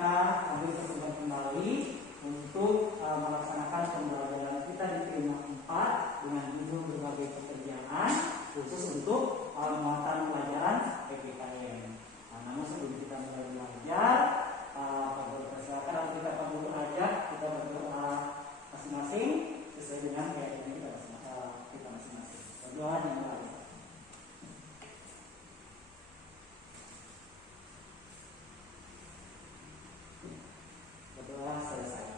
kita ambil kesempatan kembali untuk melaksanakan pembelajaran kita di tema 4 dengan judul berbagai pekerjaan khusus untuk muatan pelajaran PPKN. Namun sebelum kita mulai belajar, silakan kita perlu ajak kita berdoa masing-masing sesuai dengan keyakinan kita masing-masing. Berdoa dimulai. Berdoa selesai.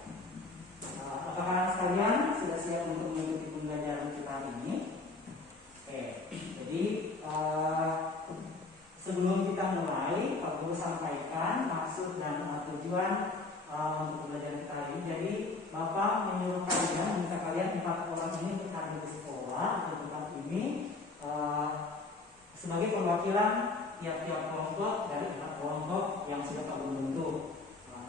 Apakah sekalian sudah siap untuk mengikuti pembelajaran kita hari ini? Oke, jadi sebelum kita mulai, Pak Guru sampaikan maksud dan tujuan untuk pembelajaran kita hari ini. Jadi Bapak menyuruh kalian, meminta kalian 4 orang ini untuk hadir di sekolah atau tempat ini sebagai perwakilan tiap-tiap kelompok dari 4 kelompok yang sudah Pak Guru bentuk.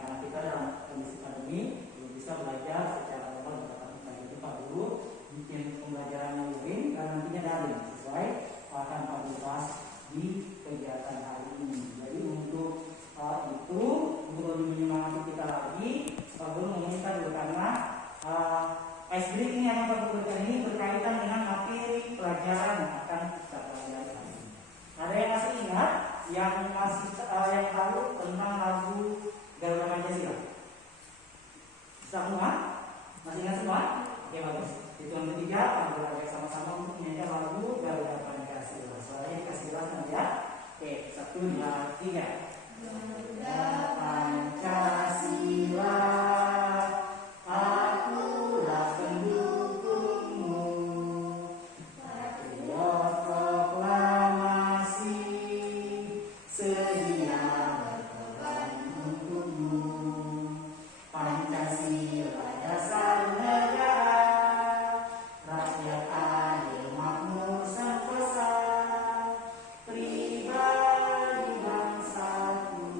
Karena kita dalam kondisi pandemi belum bisa belajar secara normal bertatap muka, jadi Pak Guru bikin pembelajaran yang lain dan nantinya daring sesuai akan Pak Guru bahas di kegiatan hari ini. Jadi untuk itu lebih menyemangati kita lagi, Pak Guru meminta dulu karena ice breaking yang Pak Guru berikan ini berkaitan dengan materi pelajaran yang akan kita pelajari hari ini. Ada yang masih ingat, yang masih yang tahu tentang lagu Garuda Pancasila? Semua? Masih ingat semua? Oke, bagus. Hitungan ketiga, Pak Guru ajak sama-sama untuk menyanyikan lagu Garuda Pancasila. Soalnya dikasih jelaskan ya. Oke, 1, 2, 3. Garuda Pancasila, akulah pendukungmu, patriot proklamasi, sedia berkorban untukmu. Pancasila dasar negara, rakyat adil makmur sentosa, pribadi bangsaku.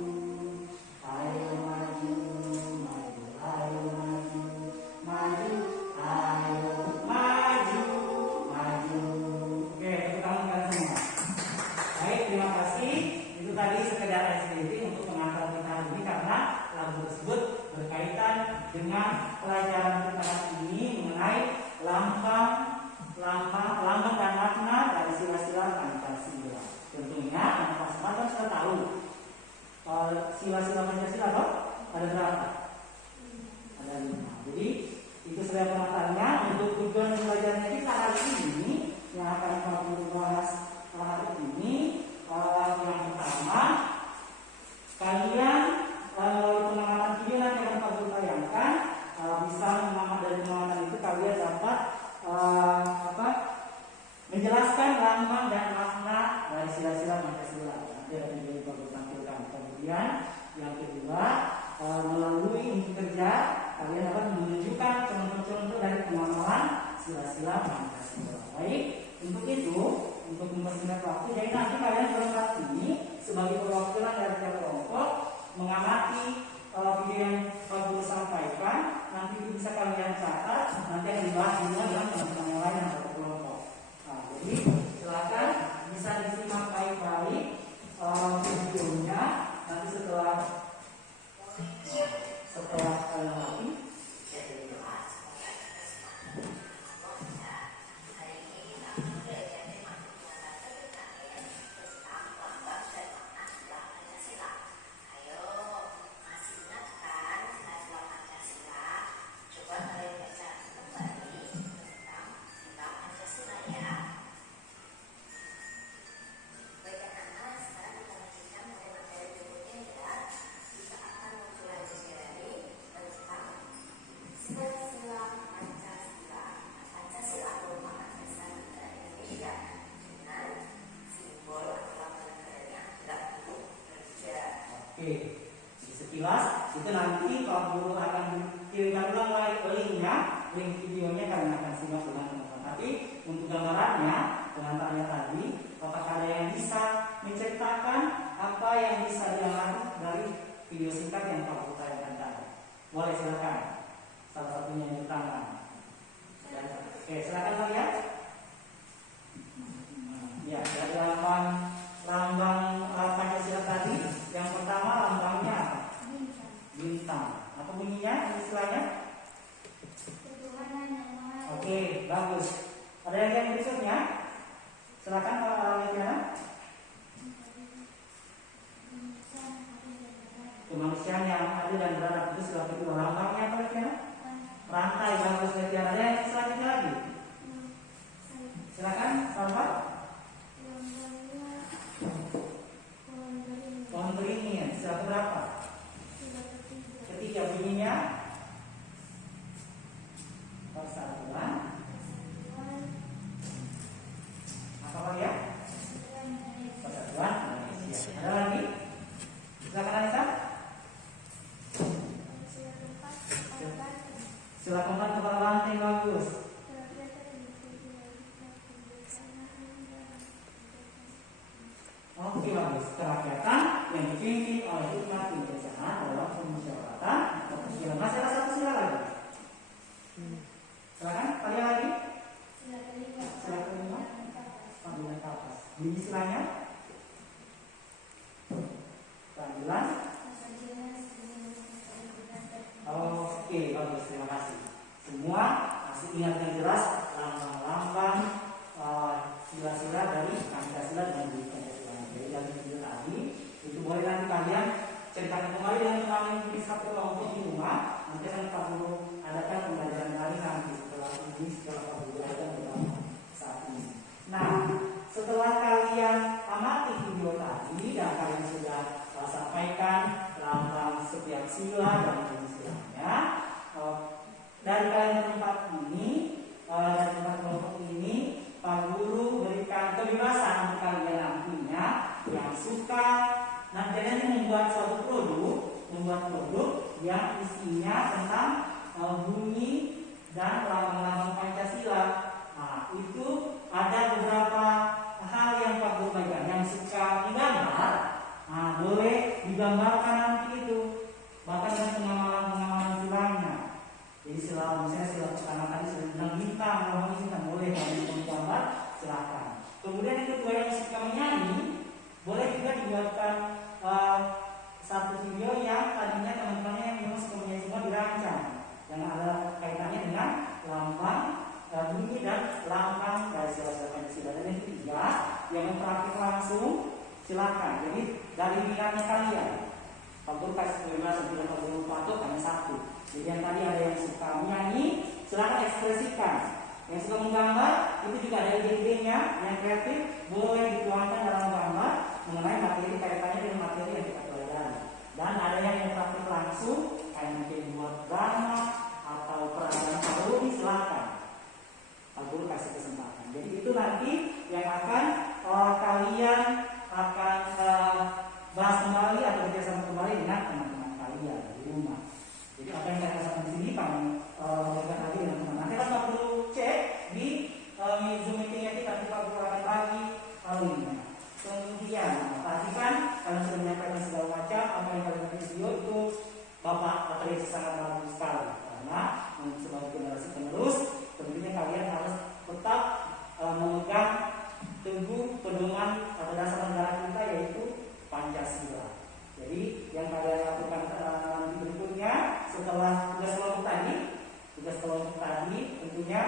Ayo maju, maju, ayo maju, maju, ayo maju, maju. Oke, tepuk tangan kalian semua. Baik, terima kasih. Itu tadi sekedar SDT untuk pengantar kita hari ini karena lagu tersebut berkaitan dengan pelajaran kita hari ini mengenai lambang dan makna dari sila-sila Pancasila. Tentunya anak kelas 4 kan sudah tahu sila-sila Pancasila apa? Ada berapa? Ada 5. Jadi itu sebagai pengantarnya. Untuk tujuan pelajaran kita hari ini yang akan kami bahas hari ini, yang pertama, kalian pengamatan video nanti akan Pak Guru tayangkan, bisa dari pengamatan itu kalian dapat menjelaskan lambang dan makna dari sila-sila Pancasila. Nanti akan jadi Pak Guru tampilkan. Kemudian yang kedua, melalui inti kerja kalian dapat menunjukkan contoh-contoh dari pemahaman sila-sila Pancasila. Baik, untuk itu, untuk mempersingkat waktu, jadi nanti kalian berempat ini sebagai perwakilan dari tiap kelompok mengamati video yang Pak Guru sampaikan. Nanti bisa kalian catat, nanti akan dibahas juga dengan teman-teman yang lain yang satu kelompok. Jadi silakan bisa disimak baik-baik videonya. Nanti setelah kalian latih, sekilas itu nanti Pak Guru akan kirimkan ulang linknya, link videonya kalian akan simak dengan teman-teman. Tapi untuk gambarannya, pengantarnya tadi, apakah ada yang bisa menceritakan apa yang bisa diamati dari video singkat yang Pak Guru tayangkan tadi? Boleh, silakan. Salah satunya yang tangan. Oke, silakan lihat. Ya, dari lambang Pancasila tadi, yang pertama lambangnya apa? kemanusiaan yang adil dan beradab itu sila kedua. Lambangnya apa ya? Rantai. Bagus Letian. Ada yang selanjutnya lagi? Silakan, Salva. Pohon beringin. Sila berapa? Ketiga. Bunyinya persatuan. Apa lagi ya? Persatuan Indonesia. Ada lagi? Silakan Anissa. Sila keempat kepala banteng. Bagus. Oke, bagus. Kerakyatan yang dipimpin oleh hikmat kebijaksanaan dalam pemusyawaratan atau persetujuan. Masih ada satu sila lagi. Silakan, kalian lagi. Sila kelima. Panggilan kapas. Bunyi silanya. Panggilan. Oke, bagus. Terima kasih. Semua masih ingat dengan jelas lambang-lambang sila-sila dari Pancasila dan Budi Pancasila. Jadi dari video tadi itu boleh nanti kalian ceritakan kembali dengan teman di satu kelompok di rumah. Nanti akan Pak Guru adakan pembelajaran dari nanti setelah ini, setelah Pak Guru adakan beberapa saat ini. Nah, setelah kalian amati video tadi dan kalian sudah sampaikan lambang setiap sila dan jenis silanya, dari kalian tempat ini, dari tempat kelompok ini, Pak Guru berikan kebebasan untuk kalian nantinya yang suka nantinya membuat suatu produk yang isinya tentang bunyi dan lambang-lambang Pancasila. Nah, itu ada beberapa hal yang Pak Guru berikan. Yang suka menggambar, nah, boleh digambarkan nanti itu, bahkan dengan pengamalan silanya. Jadi misalnya sila pertama tadi sudah bilang bintang, kalau bintang boleh kalau menggambar silakan. Kemudian yang kedua yang suka menyanyi, boleh juga dibuatkan satu video yang tadinya teman-temannya yang memang suka menyanyi semua dirancang, yang ada kaitannya dengan lambang bunyi dan lambang dari sila-sila Pancasila. Dan yang ketiga yang mempraktik langsung silakan. Jadi dari minatnya kalian, Pak Guru kasih kebebasan, tidak Pak Guru patok hanya satu. Jadi yang tadi ada yang suka menyanyi, silakan ekspresikan. Yang suka menggambar, itu juga ada ide-idenya yang kreatif, boleh dituangkan dalam gambar mengenai materi kaitannya dengan materi yang kita pelajari. Dan ada yang praktik langsung, kayak mungkin buat drama atau peragaan parodi, silakan. Pak Guru kasih kesempatan. Jadi itu nanti yang akan kalian akan bahas kembali atau kerjasama kembali dengan teman-teman kalian di rumah. Jadi apa yang saya rasakan di sini, kami berikan lagi dengan teman. Nanti Pak Guru cek di Zoom meetingnya kita, nanti Pak Guru akan bagi linknya. Kemudian tadi kan kalian sudah menyampaikan segala macam apa yang kalian di video itu Bapak apresiasi sangat bagus sekali, karena sebagai generasi penerus tentunya kalian harus tetap memegang teguh pedoman atau dasar negara kita, yaitu Pancasila. Jadi yang kalian lakukan nanti berikutnya setelah tugas kelompok tadi tentunya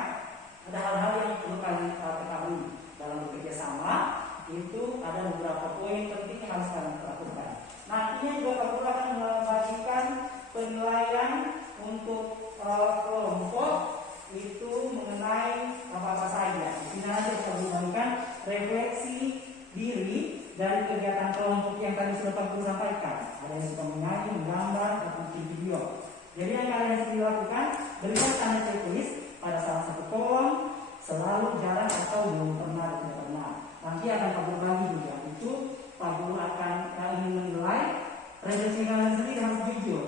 ada hal-hal yang perlu kalian ketahui dalam bekerja sama. Itu ada beberapa poin penting yang harus kalian lakukan. Nantinya juga Pak Guru akan membagikan penilaian untuk kelompok itu mengenai apa-apa saja. Di sini nanti kita bagikan refleksi diri dari kegiatan kelompok yang tadi sudah Pak Guru sampaikan. Ada yang suka menyanyi, menggambar, atau bikin video. Jadi yang kalian sendiri lakukan, berikan tanda checklist pada salah satu kolom, selalu, jarang, atau belum pernah, tidak pernah. Nanti akan Pak Guru bagi juga. Itu Pak Guru akan ingin menilai refleksi kalian sendiri harus jujur.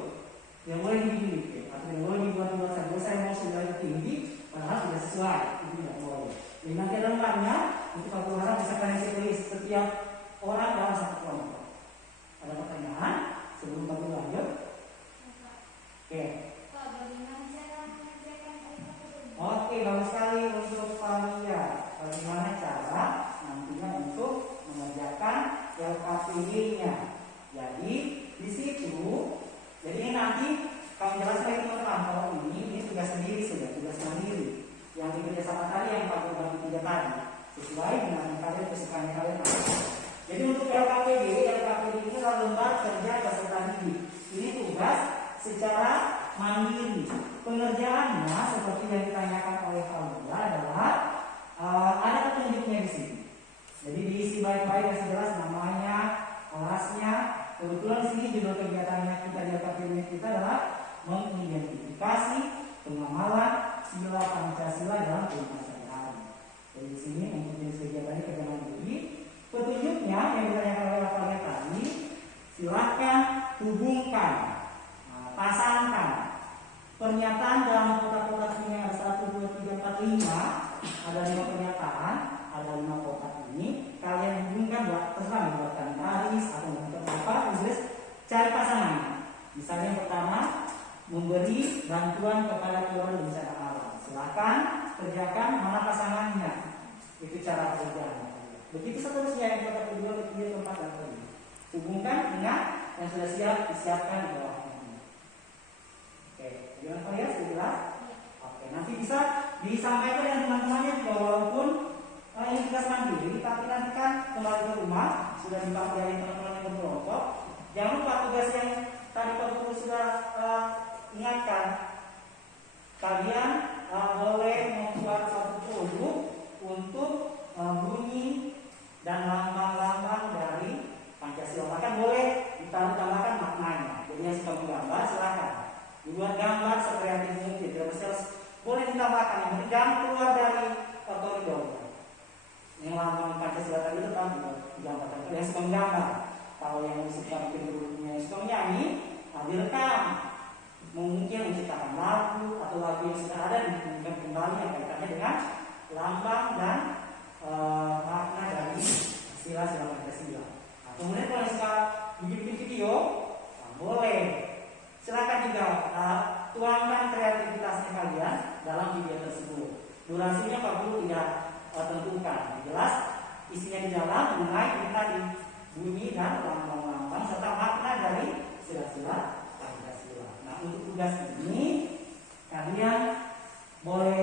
Yang boleh dipilih, atau yang boleh dibuat saya mau sudah tinggi, padahal sudah sesuai, itu tidak boleh. Jadi nanti ada lembarnya, itu Pak Guru harap bisa kalian checklist setiap orang dalam satu kelompok. Ada pertanyaan sebelum Pak Guru lanjut? Oke. Oke, bagus sekali untuk Pamia. Bagaimana cara nantinya untuk mengerjakan LKPD-nya? Jadi di situ, jadi ini nanti kami jelaskan teman-teman kalau ini tugas sendiri sudah, tugas mandiri. Yang dikerjasama tadi yang Pak Guru bagi 3 tadi, sesuai dengan kalian kesukaan kalian. Jadi untuk LKPD ini adalah lembar kerja peserta didik. Ini mandiri. Pengerjaannya seperti yang ditanyakan oleh Aulia adalah ada petunjuknya di sini. Jadi diisi baik-baik yang jelas namanya, kelasnya. Kebetulan di sini judul kegiatannya kita di akademi kita adalah mengidentifikasi pengamalan sila Pancasila dalam kehidupan sehari-hari. Jadi di sini untuk jenis kegiatannya kerja mandiri. Petunjuknya yang ditanyakan oleh Aulia tadi, silahkan hubungkan, pasangkan pernyataan dalam kotak-kotak ini ada 1, 2, 3, 4, 5. Ada 5 pernyataan, ada 5 kotak ini. Kalian hubungkan terserah buatkan garis atau membentuk apa, tulis cari pasangannya. Misalnya yang pertama, memberi bantuan kepada korban bencana alam. Silakan kerjakan mana pasangannya. Itu cara kerjanya. Begitu seterusnya yang kotak kedua, ketiga, keempat dan kelima. Hubungkan dengan yang sudah siap disiapkan di bawahnya. Oke, jangan kalian sudah jelas? Oke, nanti bisa disampaikan dengan teman-temannya walaupun ini tugas mandiri, tapi nanti kan kembali ke rumah sudah dipelajari teman-teman yang berkelompok. Jangan lupa tugas yang tadi Pak Guru sudah ingatkan. Kalian boleh membuat satu produk untuk bunyi dan lambang-lambang dari Pancasila. Bahkan boleh ditambahkan maknanya. Jadi yang suka menggambar silakan dibuat gambar sekreatif mungkin. Boleh ditambahkan, yang penting jangan keluar dari koridor. Yang lambang Pancasila tadi itu kan digambarkan. Yang suka menggambar, kalau yang suka bikin grupnya, yang suka menyanyi, direkam. Mungkin menciptakan lagu atau lagu yang sudah ada dibuatkan kembali yang kaitannya dengan lambang dan makna dari sila-sila Pancasila. Kemudian kalau suka bikin video, boleh. Silakan juga tuangkan kreativitasnya kalian dalam video tersebut. Durasinya Pak Guru tidak tentukan. Jelas isinya di dalam mengenai yang tadi bunyi dan lambang-lambang serta makna dari sila-sila Pancasila. Nah, untuk tugas ini kalian boleh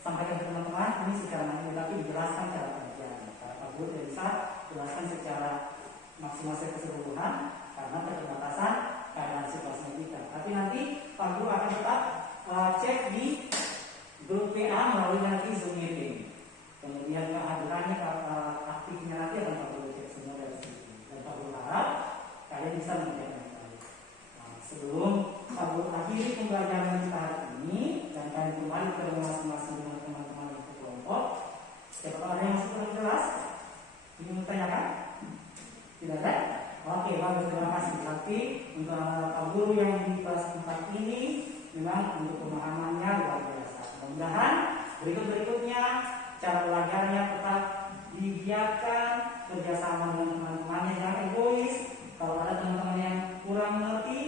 sampaikan ke teman-teman ini secara maksimal, tapi dijelaskan cara kerjanya. Karena Pak Guru tidak bisa jelaskan secara maksimal keseluruhan karena keterbatasan keadaan situasi kita. Tapi nanti Pak Guru akan tetap cek di grup PA melalui nanti Zoom meeting. Kemudian kehadirannya aktifnya nanti akan Pak Guru cek semua dari situ. Dan Pak Guru harap kalian bisa mengerjakan baik. Sebelum Pak Guru akhiri pembelajaran kita hari ini dan kalian kembali ke masing-masing dengan teman-teman yang kelompok. Siapa ada yang masih kurang jelas? Ingin bertanyakan? Tidak ada? Oke, bagus, terima kasih. Tapi untuk Pak Guru yang di kelas 4 ini memang untuk pemahamannya luar biasa. Mudah-mudahan berikut-berikutnya cara belajarnya tetap digiatkan kerjasama dengan teman-temannya, jangan egois. Kalau ada teman-teman yang kurang mengerti,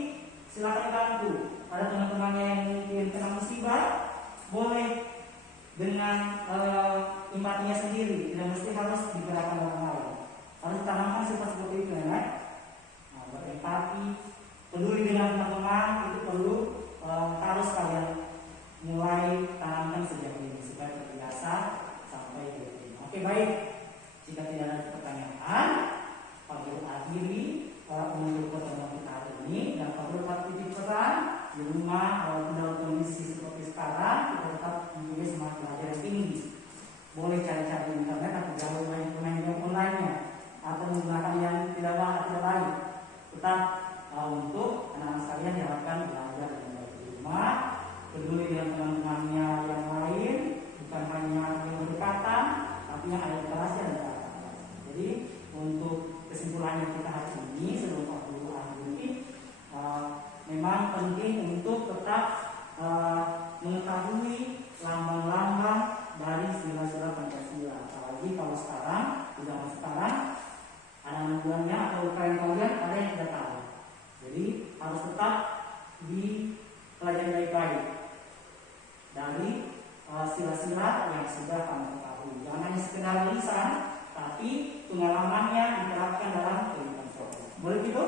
silakan bantu. Ada teman-temannya yang mungkin kena musibah, boleh dengan empatinya sendiri, tidak mesti harus digerakkan orang lain. Harus ditanamkan sifat seperti itu, ya. Berempati, peduli dengan teman-teman itu perlu harus kalian mulai tanamkan sejak ini supaya terbiasa sampai detik. Oke, baik. Jika tidak ada pertanyaan, Pak Guru akhiri untuk pertemuan kita hari ini dan Pak Guru titip pesan di rumah walaupun dalam kondisi seperti sekarang kita tetap mempunyai semangat belajar yang tinggi. Boleh cari-cari di internet atau jauh main game online-nya atau menggunakan yang tidak baik. Tetap untuk anak-anak sekalian diharapkan belajar dengan baik di rumah, peduli dengan teman-temannya yang lain, bukan hanya yang berdekatan, tapi yang ada di kelasnya dan kelas. Jadi untuk kesimpulannya kita hari ini sebelum Pak Guru akhiri, memang penting untuk tetap mengetahui lambang-lambang dari sila-sila Pancasila. Apalagi kalau sekarang, di zaman sekarang, anak-anak bulannya atau kalian ada yang tidak tahu. Jadi harus tetap dipelajari baik-baik dari sila-sila yang sudah kamu ketahui. Jangan hanya sekedar lisan, tapi pengalamannya diterapkan dalam kehidupan sosial. Boleh gitu?